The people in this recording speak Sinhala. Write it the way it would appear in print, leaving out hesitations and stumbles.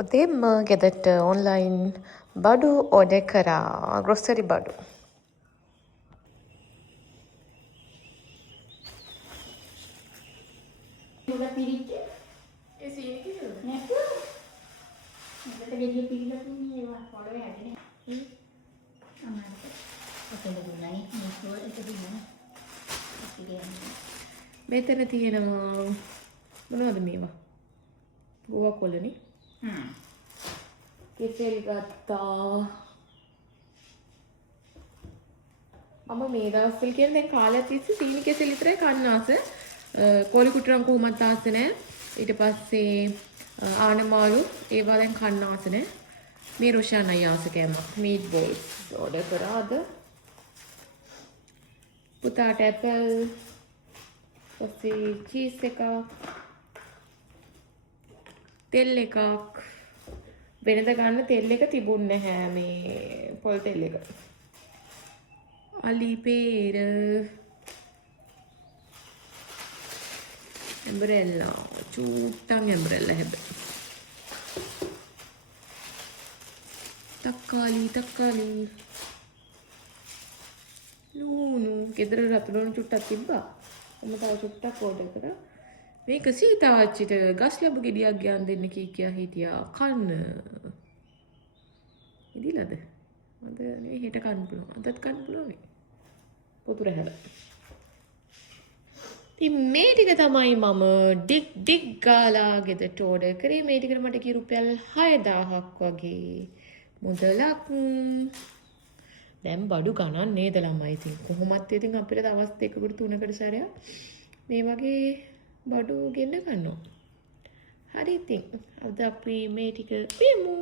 උදේම ගෙදරට ඔන්ලයින් බඩු ඕඩර් කරා ග්‍රොසරි බඩු. උඩ පිරිච්ච ඒ සීනි කිව්වද? නැතු. උඩට ගෙඩිය පිරිලා තින්නේ ඒවා පොළවේ හැදෙන්නේ. අමාරුද? ඔතන දුන්නනේ මේක එක දුන්නා. මෙතන තියෙනවා මොනවද මේවා? ගෝවා කොළනේ. කෙසෙල් ගත්තා. මම මේ දවස්වල කියන්නේ දැන් කාලයක් තිස්සේ සීනි කෙසෙල් විතරයි කන්න ආස. කෝලි කුටරම් කොහොමත් ආස නැහැ. ඊට පස්සේ ආනමාලු ඒවා දැන් කන්න ආස නැහැ. මේ රොෂානයි ආස කෑමක්. මීට් බෝල්ස් ඕඩර් කරාද? පුතාට ඇපල් පස්සේ චීස් එකක් තෙල් එකක් වෙනද ගන්න තෙල් එක තිබුණේ නැහැ මේ පොල් තෙල් එක. අලි පේර ඇම්බරෙල්ලා චූට්ටන් ඇම්බරෙල්ලා හැබැයි. තක්කාලි නූනු ගෙදර රතුඩුණු චුට්ටක් තිබ්බා. මම තව චුට්ටක් ඕඩර් කරා. මේක සීතාච්චිට ගස් ලැබු ගෙඩියක් ගියන් දෙන්න කියා හිටියා කන්න. ඉදිලාද? අද නෙවෙයි හෙට කන්න පුළුවන්. අදත් කන්න පුළුවන් නේ. පොතුර හැල. ඉතින් මේ ටික තමයි මම ඩිග් ගාලා ගෙදරට ඕඩර් කරේ. මේ ටිකට මට කී රුපියල් 6000ක් වගේ මුදලක්. දැන් බඩු ගණන් නේද ළමයි. ඉතින් කොහොමත් ඉතින් අපිට දවස් 2කට 3කට සැරයක් මේ වගේ බඩු ගෙන්න ගන්නවා. හරි ඉතින් අද අපි මේ ටික පියමු.